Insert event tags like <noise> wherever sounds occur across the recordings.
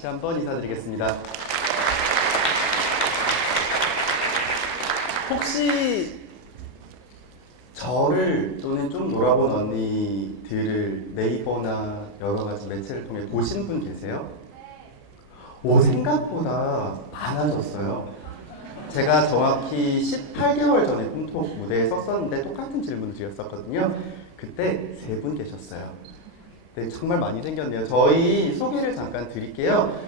다. 다시 한번 인사드리겠습니다. 혹시 저를 또는 좀 놀아본 언니들을 네이버나 여러 가지 매체를 통해 보신 분 계세요? 오 생각보다 많아졌어요. 제가 정확히 18개월 전에 꿈톡 무대에 섰었는데 똑같은 질문을 드렸었거든요. 그때 세 분 계셨어요. 네, 정말 많이 생겼네요. 저희 소개를 잠깐 드릴게요.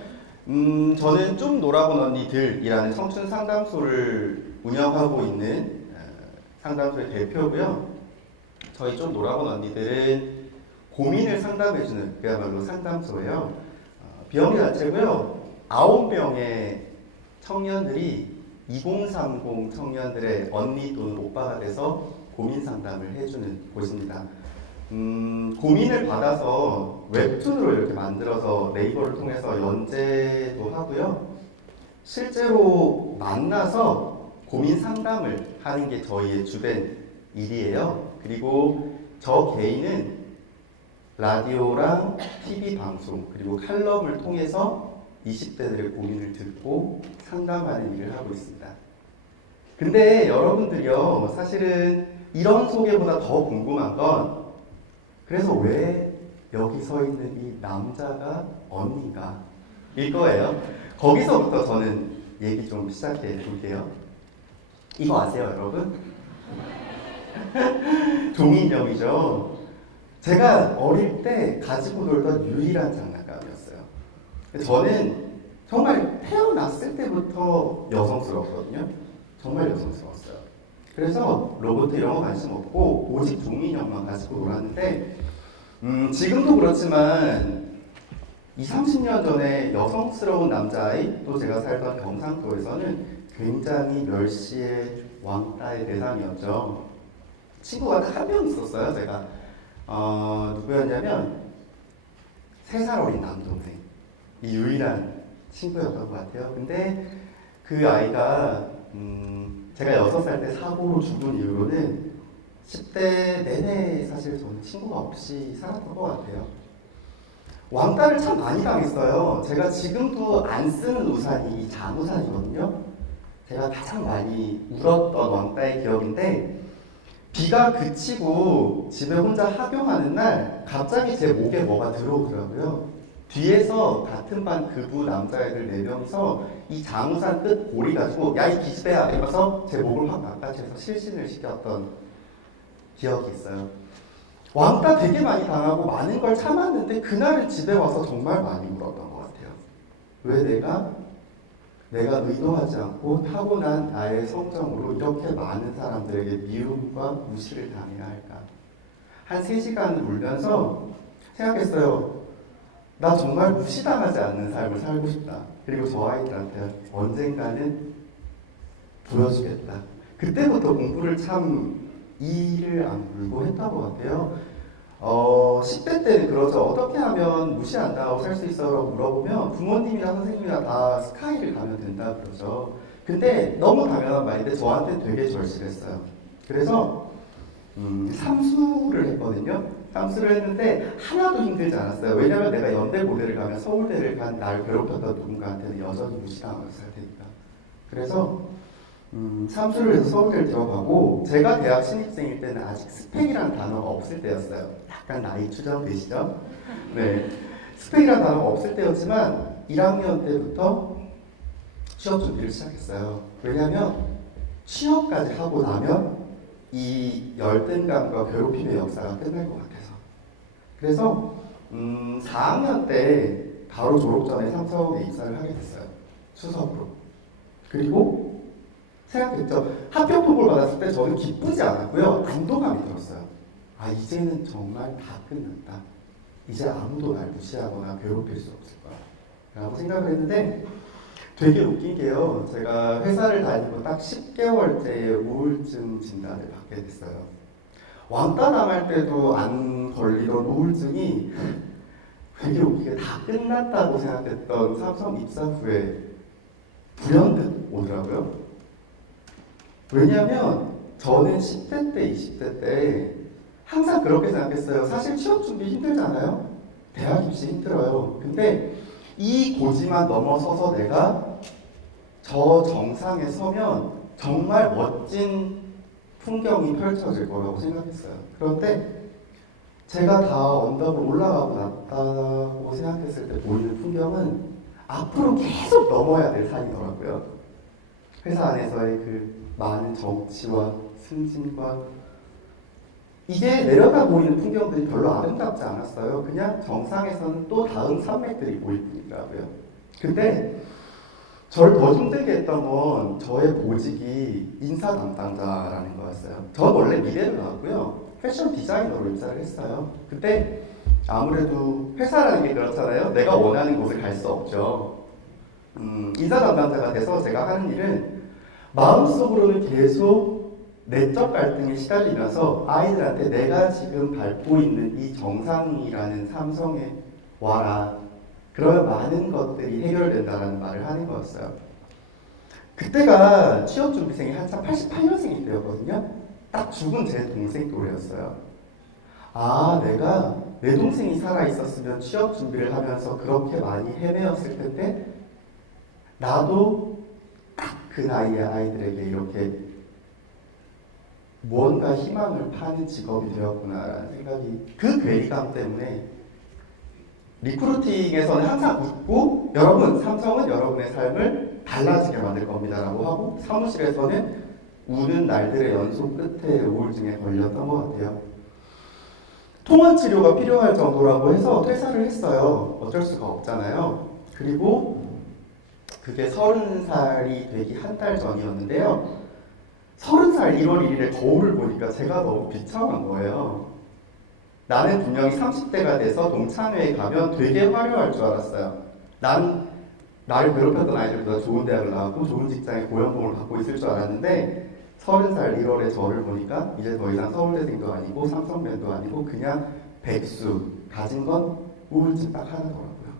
음, 저는 좀 놀아본 언니들이라는 청춘 상담소를 운영하고 있는 어, 상담소의 대표고요. 저희 좀 놀아본 언니들은 고민을 상담해주는 그야말로 상담소예요. 어, 비영리 자체고요. 아홉 명의 청년들이 2030 청년들의 언니 또는 오빠가 돼서 고민 상담을 해주는 곳입니다. 음, 고민을 받아서 웹툰으로 이렇게 만들어서 네이버를 통해서 연재도 하고요. 실제로 만나서 고민 상담을 하는 게 저희의 주된 일이에요. 그리고 저 개인은 라디오랑 TV 방송 그리고 칼럼을 통해서 20대들의 고민을 듣고 상담하는 일을 하고 있습니다. 근데 여러분들이요, 사실은 이런 소개보다 더 궁금한 건 그래서 왜 여기 서 있는 이 남자가 언니인가? 일 거예요. 거기서부터 저는 얘기 좀 시작해 볼게요. 이거 아세요, 여러분? <laughs> 종이인형이죠. 제가 어릴 때 가지고 놀던 유일한 장난감이었어요. 저는 정말 태어났을 때부터 여성스러웠거든요. 정말 여성스러웠어요. 그래서 로봇 이런 거 관심 없고 오직 종이인형만 가지고 놀았는데 음, 지금도 그렇지만 20, 30년 전에 여성스러운 남자아이 또 제가 살던 경상도에서는 굉장히 멸시의 왕따의 대상이었죠. 친구가 한명 있었어요. 제가 어, 누구였냐면 세살 어린 남동생 이 유일한 친구였던 것 같아요. 근데 그 아이가 음, 제가 여섯 살때 사고로 죽은 이후로는 10대 내내 사실 저는 친구가 없이 살았던 것 같아요. 왕따를 참 많이 당했어요. 제가 지금도 안 쓰는 우산이 이 장우산이거든요. 제가 가장 많이 울었던 왕따의 기억인데 비가 그치고 집에 혼자 하교하는 날 갑자기 제 목에 뭐가 들어오더라고요. 뒤에서 같은 반 그부 남자애들 네 명이서 이 장우산 끝 고리 가지고 야 이 기집애야 이러면서 제 목을 확 낚아채서 실신을 시켰던 기억이 있어요. 왕따 되게 많이 당하고 많은 걸 참았는데 그날은 집에 와서 정말 많이 울었던 것 같아요. 왜 내가 내가 의도하지 않고 타고난 나의 성정으로 이렇게 많은 사람들에게 미움과 무시를 당해야 할까? 한 3시간 울면서 생각했어요. 나 정말 무시당하지 않는 삶을 살고 싶다. 그리고 저 아이들한테 언젠가는 보여주겠다. 그때부터 공부를 참 이를 안 물고 했던 것 같아요. 어, 10대 때는 그러죠. 어떻게 하면 무시 안 당하고 살 수 있어? 라고 물어보면 부모님이나 선생님이나 다 스카이를 가면 된다 그러죠. 근데 너무 당연한 말인데 저한테 되게 절실했어요. 그래서 음, 삼수를 했거든요. 삼수를 했는데 하나도 힘들지 않았어요. 왜냐면 내가 연대 고대를 가면 서울대를 간날 괴롭혔던 누군가한테는 여전히 무시당하고 살 테니까. 그래서 음, 삼수를 해서 서울대를 들어가고 제가 대학 신입생일 때는 아직 스펙이라는 단어가 없을 때였어요. 약간 나이 추정되시죠? 네. 스펙이라는 단어가 없을 때였지만 1학년 때부터 취업 준비를 시작했어요. 왜냐하면 취업까지 하고 나면 이 열등감과 괴롭힘의 역사가 끝날 것 같아서. 그래서 음, 4학년 때 바로 졸업 전에 삼성에 입사를 하게 됐어요. 수석으로. 그리고 생각했죠. 합격 통보를 받았을 때 저는 기쁘지 않았고요. 안도감이 들었어요. 아 이제는 정말 다 끝났다. 이제 아무도 날 무시하거나 괴롭힐 수 없을 거야. 라고 생각을 했는데 되게 웃긴 게요. 제가 회사를 다니고 딱 10개월째의 우울증 진단을 받게 됐어요. 왕따 당할 때도 안 걸리던 우울증이 되게 웃기게 다 끝났다고 생각했던 삼성 입사 후에 불현듯 오더라고요. 왜냐하면 저는 10대 때, 20대 때 항상 그렇게 생각했어요. 사실 취업 준비 힘들잖아요. 대학 입시 힘들어요. 근데 이 고지만 넘어서서 내가 저 정상에 서면 정말 멋진 풍경이 펼쳐질 거라고 생각했어요. 그런데 제가 다 언덕을 올라가고 났다고 생각했을 때 보이는 풍경은 앞으로 계속 넘어야 될 산이더라고요. 회사 안에서의 그 많은 정치와 승진과 이게 내려다 보이는 풍경들이 별로 아름답지 않았어요. 그냥 정상에서는 또 다음 산맥들이 보일 뿐이더라고요. 근데 저를 더 힘들게 했던 건 저의 보직이 인사 담당자라는 거였어요. 전 원래 미대를 나왔고요. 패션 디자이너로 입사를 했어요. 근데 아무래도 회사라는 게 그렇잖아요. 내가 원하는 곳을 갈수 없죠. 음, 인사 담당자가 돼서 제가 하는 일은 마음속으로는 계속 내적 갈등에 시달리면서 아이들한테 내가 지금 밟고 있는 이 정상이라는 삼성에 와라. 그러면 많은 것들이 해결된다라는 말을 하는 거였어요. 그때가 취업 준비생이 한참 88년생이 때였거든요. 딱 죽은 제 동생 또래였어요. 아, 내가 내 동생이 살아 있었으면 취업 준비를 하면서 그렇게 많이 헤매었을 텐데 나도 딱 그 나이의 아이들에게 이렇게 무언가 희망을 파는 직업이 되었구나라는 생각이 그 괴리감 때문에 리크루팅에서는 항상 웃고 여러분 삼성은 여러분의 삶을 달라지게 만들 겁니다라고 하고 사무실에서는 우는 날들의 연속 끝에 우울증에 걸렸던 것 같아요. 통원 치료가 필요할 정도라고 해서 퇴사를 했어요. 어쩔 수가 없잖아요. 그리고 그게 서른 살이 되기 한 달 전이었는데요. 서른 살 1월 1일에 거울을 보니까 제가 너무 비참한 거예요. 나는 분명히 30대가 돼서 동창회에 가면 되게 화려할 줄 알았어요. 난 나를 괴롭혔던 아이들보다 좋은 대학을 나왔고 좋은 직장에 고연봉을 받고 있을 줄 알았는데 30살 1월에 저를 보니까 이제 더 이상 서울대생도 아니고 삼성맨도 아니고 그냥 백수 가진 건 우울증 딱 하나더라고요.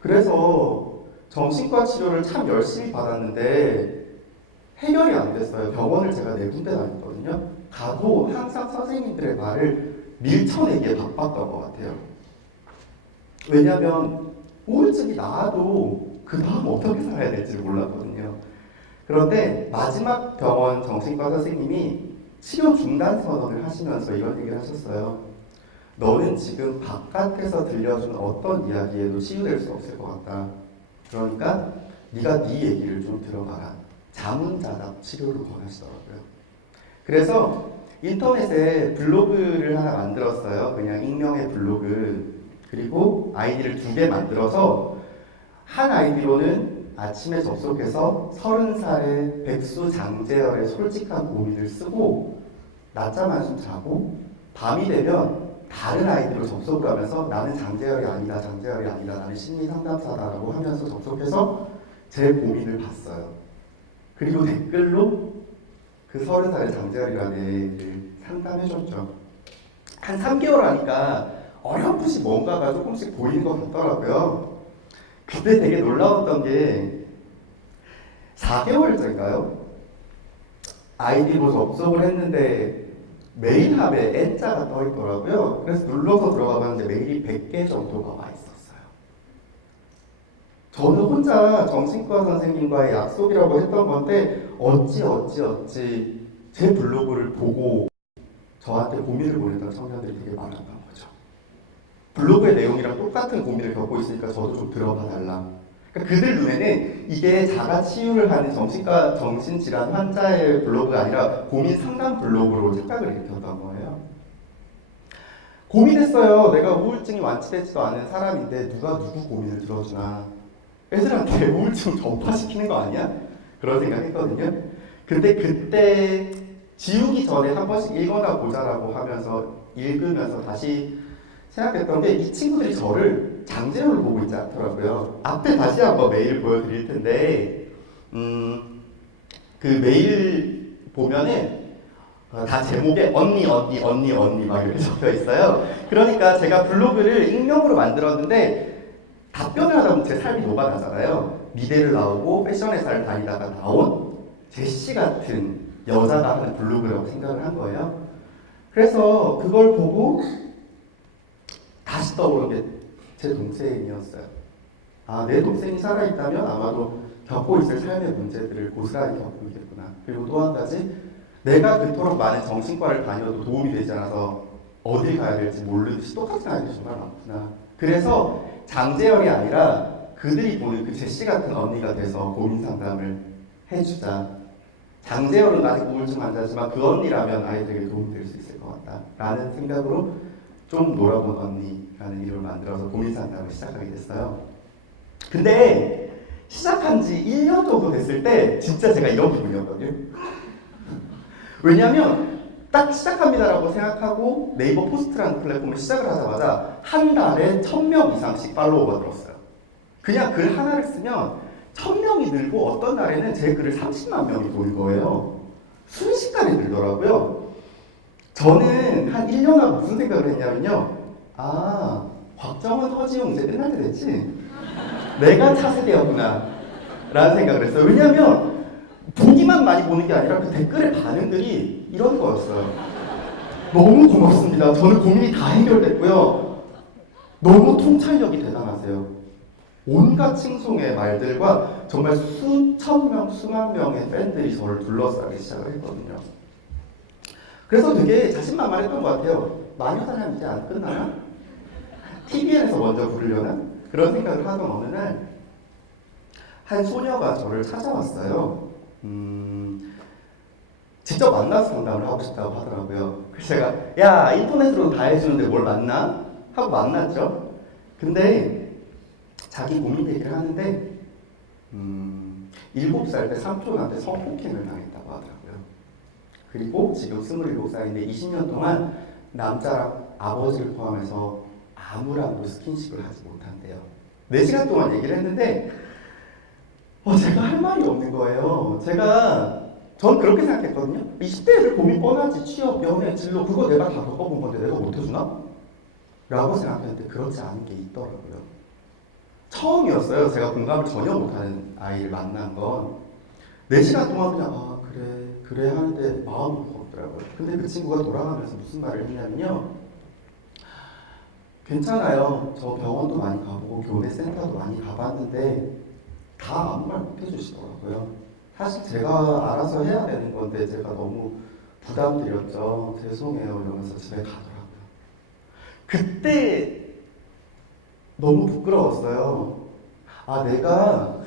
그래서 정신과 치료를 참 열심히 받았는데 해결이 안 됐어요. 병원을 제가 네 군데 다녔거든요. 가도 항상 선생님들의 말을 밀쳐내기에 바빴던 것 같아요. 왜냐하면 우울증이 나아도 그 다음 어떻게 살아야 될지 몰랐거든요. 그런데 마지막 병원 정신과 선생님이 치료 중단 선언을 하시면서 이런 얘기를 하셨어요. 너는 지금 바깥에서 들려준 어떤 이야기에도 치유될 수 없을 것 같다. 그러니까 네가 네 얘기를 좀 들어봐라. 자문자답 치료를 권하시더라고요. 그래서 인터넷에 블로그를 하나 만들었어요. 그냥 익명의 블로그. 그리고 아이디를 두 개 만들어서 한 아이디로는 아침에 접속해서 서른 살의 백수 장재열의 솔직한 고민을 쓰고 낮잠 한숨 자고 밤이 되면 다른 아이디로 접속을 하면서 나는 장재열이 아니다, 장재열이 아니다, 나는 심리 상담사다라고 하면서 접속해서 제 고민을 봤어요. 그리고 댓글로 그 서른 살의 장재열이라는 애를 상담해줬죠. 한 3개월 하니까 어렴풋이 뭔가가 조금씩 보이는 것 같더라고요. 그때 되게 놀라웠던 게 4개월째인가요? 아이디로 접속을 했는데 메일 합에 N자가 떠 있더라고요. 그래서 눌러서 들어가 봤는데 메일이 100개 정도가 와. 저는 혼자 정신과 선생님과의 약속이라고 했던 건데 어찌 어찌 어찌 제 블로그를 보고 저한테 고민을 보냈던 청년들이 되게 많았던 거죠. 블로그의 내용이랑 똑같은 고민을 겪고 있으니까 저도 좀 들어봐 달라. 그러니까 그들 눈에는 이게 자가 치유를 하는 정신과 정신질환 환자의 블로그가 아니라 고민 상담 블로그로 착각을 일으켰던 거예요. 고민했어요. 내가 우울증이 완치되지도 않은 사람인데 누가 누구 고민을 들어주나. 애들한테 <laughs> 우울증 전파시키는 거 아니야? 그런 생각했거든요. 근데 그때 지우기 전에 한 번씩 읽어나 보자라고 하면서 읽으면서 다시 생각했던 게 이 친구들이 저를 장재열로 보고 있지 않더라고요. 앞에 다시 한번 메일 보여드릴 텐데, 음, 그 메일 보면은 어, 다 제목에 언니, 언니, 언니, 언니 막 이렇게 적혀 있어요. 그러니까 제가 블로그를 익명으로 만들었는데 답변을 하다 보면 제 삶이 녹아나잖아요. 미대를 나오고 패션 회사를 다니다가 나온 제시 같은 여자가 하는 블로그라고 생각을 한 거예요. 그래서 그걸 보고 다시 떠오른 게 제 동생이었어요. 아, 내 동생이 살아있다면 아마도 겪고 있을 삶의 문제들을 고스란히 겪고 있겠구나. 그리고 또 한 가지, 내가 그토록 많은 정신과를 다녀도 도움이 되지 않아서 어딜 가야 될지 모르듯이 똑같은 아이들이 정말 많구나. 그래서 장재열이 아니라 그들이 보는 그 제시 같은 언니가 돼서 고민 상담을 해주자. 장재열은 아직 우울증 환자지만 그 언니라면 아이들에게 도움이 될 수 있을 것 같다. 라는 생각으로 좀 놀아본 언니라는 이름을 만들어서 고민 상담을 시작하게 됐어요. 근데 시작한 지 1년 정도 됐을 때 진짜 제가 이런 기분이었거든요. 왜냐면 딱 시작합니다라고 생각하고 네이버 포스트라는 플랫폼을 시작을 하자마자 한 달에 1000명 이상씩 팔로워가 들었어요. 그냥 글 하나를 쓰면 1000명이 늘고 어떤 날에는 제 글을 30만 명이 보는 거예요. 순식간에 늘더라고요. 저는 한 1년 하고 무슨 생각을 했냐면요. 아, 곽정원, 허지용 이제 끝날 때 됐지? 내가 차세대였구나. 라는 생각을 했어요. 왜냐면 보기만 많이 보는 게 아니라 그 댓글의 반응들이 이런 거였어요. 너무 고맙습니다. 저는 고민이 다 해결됐고요. 너무 통찰력이 대단하세요. 온갖 칭송의 말들과 정말 수천 명, 수만 명의 팬들이 저를 둘러싸기 시작을 했거든요. 그래서 되게 자신만만했던 것 같아요. 마녀사냥 이제 안 끝나나? TVN에서 먼저 부르려나? 그런 생각을 하던 어느 날, 한 소녀가 저를 찾아왔어요. 음, 직접 만나서 상담을 하고 싶다고 하더라고요. 그래서 제가, 야, 인터넷으로 다 해주는데 뭘 만나? 하고 만났죠. 근데 자기 고민 얘기를 하는데, 음, 7살 때 삼촌한테 성폭행을 당했다고 하더라고요. 그리고 지금 27살인데 20년 동안 남자랑 아버지를 포함해서 아무랑도 스킨십을 하지 못한대요. 4시간 동안 얘기를 했는데 어, 제가 할 말이 없는 거예요. 제가 전 그렇게 생각했거든요. 20대 애들 고민 뻔하지 취업, 연애, 진로 그거 내가 다 겪어본 건데 내가 못해주나? 라고 생각했는데 그렇지 않은 게 있더라고요. 처음이었어요. 제가 공감을 전혀 못하는 아이를 만난 건 4시간 동안 그냥 아 그래 그래 하는데 마음이 무겁더라고요. 근데 그 친구가 돌아가면서 무슨 말을 했냐면요. 괜찮아요. 저 병원도 많이 가보고 교내 센터도 많이 가봤는데 다 아무 말 못 해주시더라고요. 사실 제가 알아서 해야 되는 건데 제가 너무 부담드렸죠. 죄송해요. 이러면서 집에 가더라고요. 그때 너무 부끄러웠어요. 아, 내가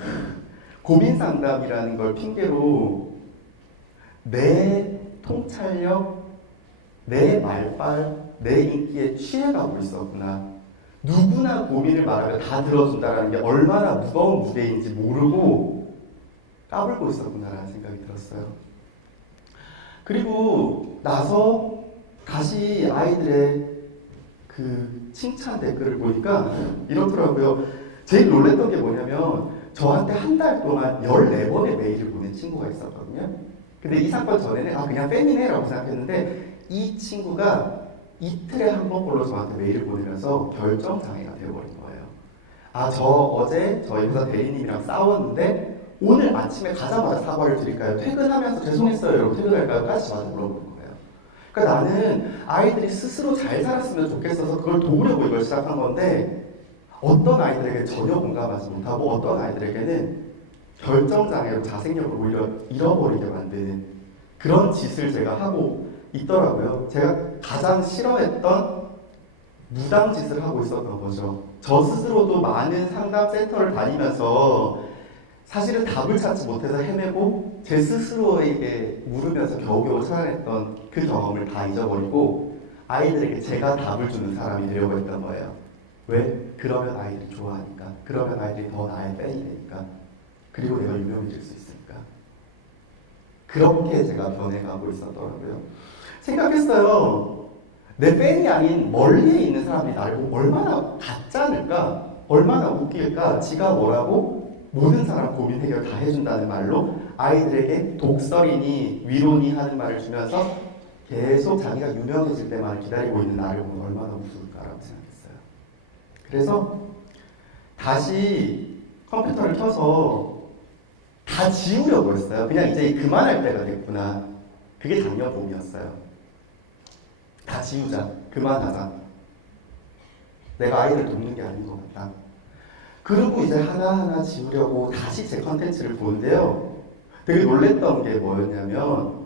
고민 상담이라는 걸 핑계로 내 통찰력, 내 말빨, 내 인기에 취해가고 있었구나. 누구나 고민을 말하면 다 들어준다는 게 얼마나 무거운 무게인지 모르고 까불고 있었구나라는 생각이 들었어요. 그리고 나서 다시 아이들의 그 칭찬 댓글을 보니까 이렇더라고요. 제일 놀랬던 게 뭐냐면 저한테 한 달 동안 14번의 메일을 보낸 친구가 있었거든요. 근데 이 사건 전에는 아 그냥 팬이네라고 생각했는데 이 친구가 이틀에 한 번꼴로 저한테 메일을 보내면서 결정 장애가 되어버린 거예요. 아 저 어제 저희 회사 대리님이랑 싸웠는데 오늘 아침에 가자마자 사과를 드릴까요? 퇴근하면서 죄송했어요. 이러고 퇴근할까요? 까지 저한테 물어보는 거예요. 그러니까 나는 아이들이 스스로 잘 살았으면 좋겠어서 그걸 도우려고 이걸 시작한 건데 어떤 아이들에게 전혀 공감하지 못하고 어떤 아이들에게는 결정장애로 자생력을 오히려 잃어버리게 만드는 그런 짓을 제가 하고 있더라고요. 제가 가장 싫어했던 무당 짓을 하고 있었던 거죠. 저 스스로도 많은 상담 센터를 다니면서 사실은 답을 찾지 못해서 헤매고 제 스스로에게 물으면서 겨우겨우 찾아냈던 그 경험을 다 잊어버리고 아이들에게 제가 답을 주는 사람이 되려고 했던 거예요. 왜? 그러면 아이들이 좋아하니까. 그러면 아이들이 더 나의 팬이 되니까. 그리고 내가 유명해질 수 있으니까. 그렇게 제가 변해가고 있었더라고요. 생각했어요. 내 팬이 아닌 멀리에 있는 사람이 나를 보고 얼마나 가짜일까? 얼마나 웃길까? 지가 뭐라고? 모든 사람 고민 해결 다 해준다는 말로 아이들에게 독설이니 위로니 하는 말을 주면서 계속 자기가 유명해질 때만 기다리고 있는 나를 보면 얼마나 우스울까라고 생각했어요. 그래서 다시 컴퓨터를 켜서 다 지우려고 했어요. 그냥 이제 그만할 때가 됐구나. 그게 작년 봄이었어요. 다 지우자. 그만하자. 내가 아이를 돕는 게 아닌 것 같다. 그리고 이제 하나하나 지우려고 다시 제 컨텐츠를 보는데요. 되게 놀랬던 게 뭐였냐면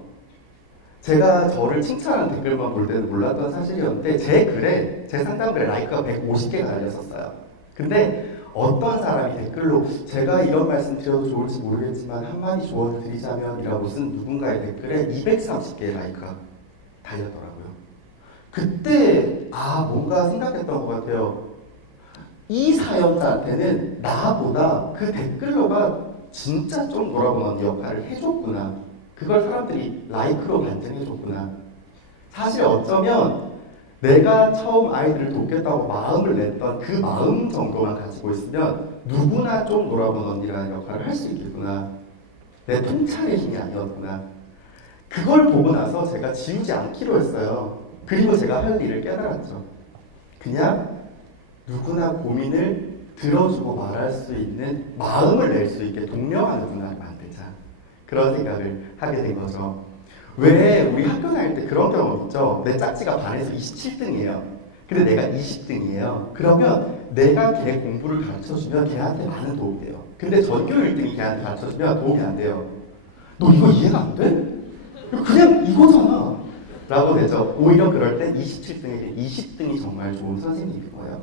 제가 저를 칭찬하는 댓글만 볼 때는 몰랐던 사실이었는데 제 글에 제 상담글에 라이크가 150개가 달렸었어요. 근데 어떤 사람이 댓글로 제가 이런 말씀 드려도 좋을지 모르겠지만 한마디 조언을 드리자면이라고 쓴 누군가의 댓글에 230개의 라이크가 달렸더라고요. 그때 아 뭔가 생각했던 것 같아요. 이 사연자한테는 나보다 그 댓글러가 진짜 좀 놀아보는 역할을 해줬구나. 그걸 사람들이 라이크로 반증해줬구나. 사실 어쩌면 내가 처음 아이들을 돕겠다고 마음을 냈던 그 마음 정도만 가지고 있으면 누구나 좀 놀아본 언니라는 역할을 할 수 있겠구나. 내 통찰의 힘이 아니었구나. 그걸 보고 나서 제가 지우지 않기로 했어요. 그리고 제가 할 일을 깨달았죠. 그냥 누구나 고민을 들어주고 말할 수 있는 마음을 낼 수 있게 독려하는 문화를 만들자. 그런 생각을 하게 된 거죠. 왜 우리 학교 다닐 때 그런 경험 있죠? 내 짝지가 반에서 27등이에요. 근데 내가 20등이에요. 그러면 내가 걔 공부를 가르쳐주면 걔한테 많은 도움이 돼요. 근데 전교 1등이 걔한테 가르쳐주면 도움이 안 돼요. 너 이거 이해가 안 돼? 그냥 이거잖아. 라고 되죠. 오히려 그럴 때 27등에게 20등이 정말 좋은 선생님인 거예요.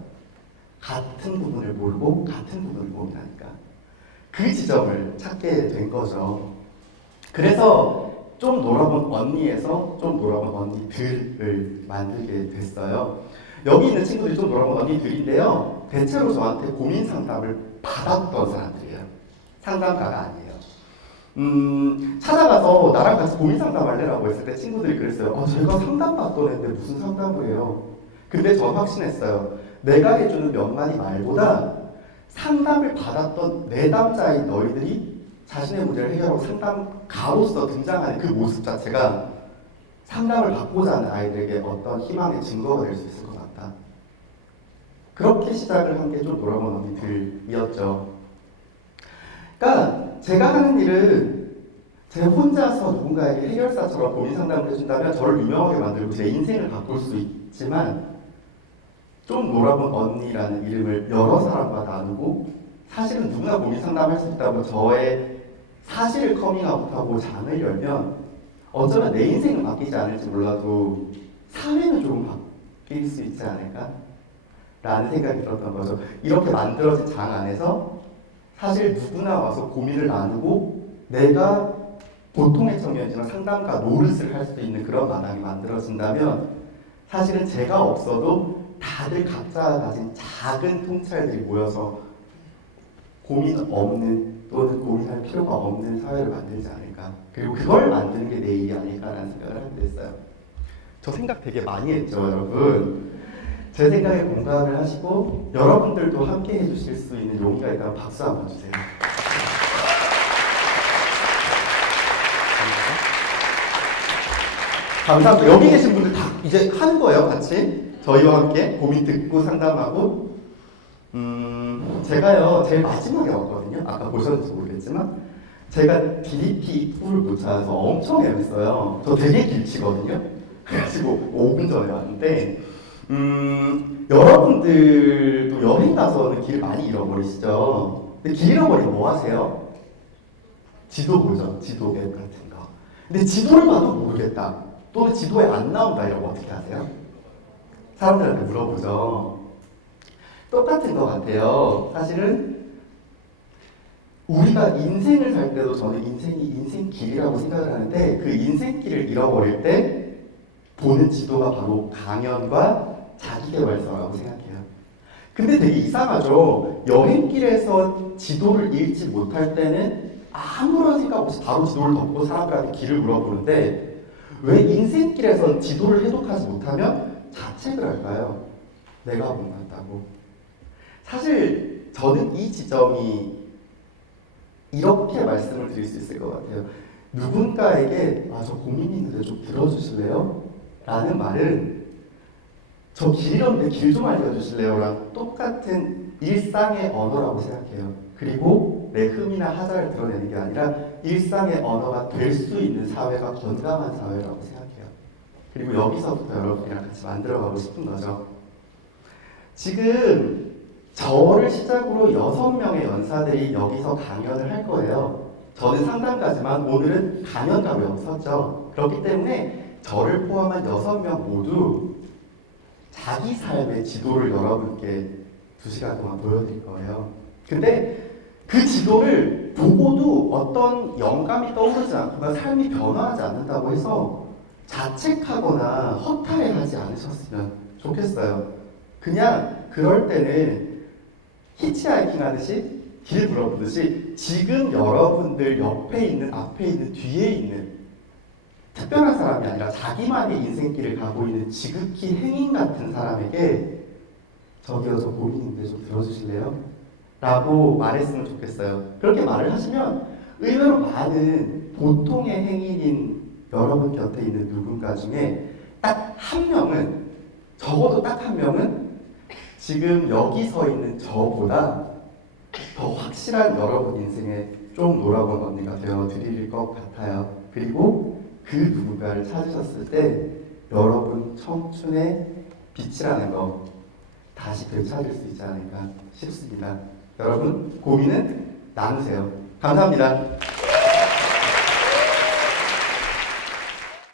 같은 부분을 모르고 같은 부분을 모른다니까. 그 지점을 찾게 된 거죠. 그래서 좀 놀아본 언니에서 좀 놀아본 언니들을 만들게 됐어요. 여기 있는 친구들이 좀 놀아본 언니들인데요. 대체로 저한테 고민 상담을 받았던 사람들이에요. 상담가가 아니에요. 음, 찾아가서 나랑 같이 고민 상담할래라고 했을 때 친구들이 그랬어요. 어, 제가 상담 받던 애인데 무슨 상담을 해요? 근데 전 확신했어요. 내가 해주는 몇 마디 말보다 상담을 받았던 내담자인 너희들이 자신의 문제를 해결하고 상담가로서 등장하는 그 모습 자체가 상담을 받고자 하는 아이들에게 어떤 희망의 증거가 될 수 있을 것 같다. 그렇게 시작을 한 게좀 놀아본 언니들이었죠. 그러니까 제가 하는 일은 제 혼자서 누군가에게 해결사처럼 고민 상담을 해준다면 저를 유명하게 만들고 제 인생을 바꿀 수 있지만 좀 놀아본 언니라는 이름을 여러 사람과 나누고 사실은 누구나 고민 상담할 수 있다고 저의 사실을 커밍아웃하고 장을 열면 어쩌면 내 인생은 바뀌지 않을지 몰라도 사회는 조금 바뀔 수 있지 않을까? 라는 생각이 들었던 거죠. 이렇게 만들어진 장 안에서 사실 누구나 와서 고민을 나누고 내가 보통의 청년이지만 상담가 노릇을 할 수 있는 그런 마당이 만들어진다면 사실은 제가 없어도 다들 각자 가진 작은 통찰들이 모여서 고민 없는 또는 고민할 필요가 없는 사회를 만들지 않을까. 그리고 그걸 만드는 게 내 일이 아닐까라는 생각을 하게 됐어요. 저 생각 되게 많이 했죠, 여러분. 제 생각에 공감을 하시고 여러분들도 함께 해주실 수 있는 용기가 있다면 박수 한번 주세요. 감사합니다. 여기 계신 분들 다 이제 하는 거예요, 같이. 저희와 함께 고민 듣고 상담하고. 음, 제가요, 제일 마지막에 왔거든요. 아까 보셨는지 모르겠지만. 제가 DDP 풀을 못 찾아서 엄청 애맸어요. 저 되게 길치거든요. 그래가지고 5분 전에 왔는데, 음, 여러분들도 여행 가서는 길 많이 잃어버리시죠? 근데 길 잃어버리면 뭐 하세요? 지도 보죠. 지도 맵 같은 거. 근데 지도를 봐도 모르겠다. 또는 지도에 안 나온다 이러면 어떻게 하세요? 사람들한테 물어보죠. 똑같은 것 같아요. 사실은 우리가 인생을 살 때도 저는 인생이 인생길이라고 생각을 하는데 그 인생길을 잃어버릴 때 보는 지도가 바로 강연과 자기개발서라고 생각해요. 근데 되게 이상하죠. 여행길에서 지도를 읽지 못할 때는 아무런 생각 없이 바로 지도를 덮고 사람들한테 길을 물어보는데 왜 인생길에서 지도를 해독하지 못하면 자책을 할까요? 내가 못났다고. 사실 저는 이 지점이 이렇게 말씀을 드릴 수 있을 것 같아요. 누군가에게 아, 저 고민이 있는데 좀 들어주실래요? 라는 말은 저길 잃었는데 길 좀 알려주실래요? 랑 똑같은 일상의 언어라고 생각해요. 그리고 내 흠이나 하자를 드러내는 게 아니라 일상의 언어가 될 수 있는 사회가 건강한 사회라고 생각해요. 그리고 여기서부터 여러분이랑 같이 만들어가고 싶은 거죠. 지금 저를 시작으로 여섯 명의 연사들이 여기서 강연을 할 거예요. 저는 상담가지만 오늘은 강연가로 여기 섰죠. 그렇기 때문에 저를 포함한 여섯 명 모두 자기 삶의 지도를 여러분께 두 시간 동안 보여드릴 거예요. 근데 그 지도를 보고도 어떤 영감이 떠오르지 않거나 삶이 변화하지 않는다고 해서 자책하거나 허탈해하지 않으셨으면 좋겠어요. 그냥 그럴 때는 히치하이킹 하듯이 길 물어보듯이 지금 여러분들 옆에 있는 앞에 있는 뒤에 있는 특별한 사람이 아니라 자기만의 인생길을 가고 있는 지극히 행인 같은 사람에게 저기요 저 고민인데 좀 들어주실래요? 라고 말했으면 좋겠어요. 그렇게 말을 하시면 의외로 많은 보통의 행인인 여러분 곁에 있는 누군가 중에 딱 한 명은 적어도 딱 한 명은 지금 여기 서 있는 저보다 더 확실한 여러분 인생에 좀 놀아본 언니가 되어 드릴 것 같아요. 그리고 그 누군가를 찾으셨을 때 여러분 청춘의 빛이라는 거 다시 되찾을 수 있지 않을까 싶습니다. 여러분 고민은 나누세요. 감사합니다.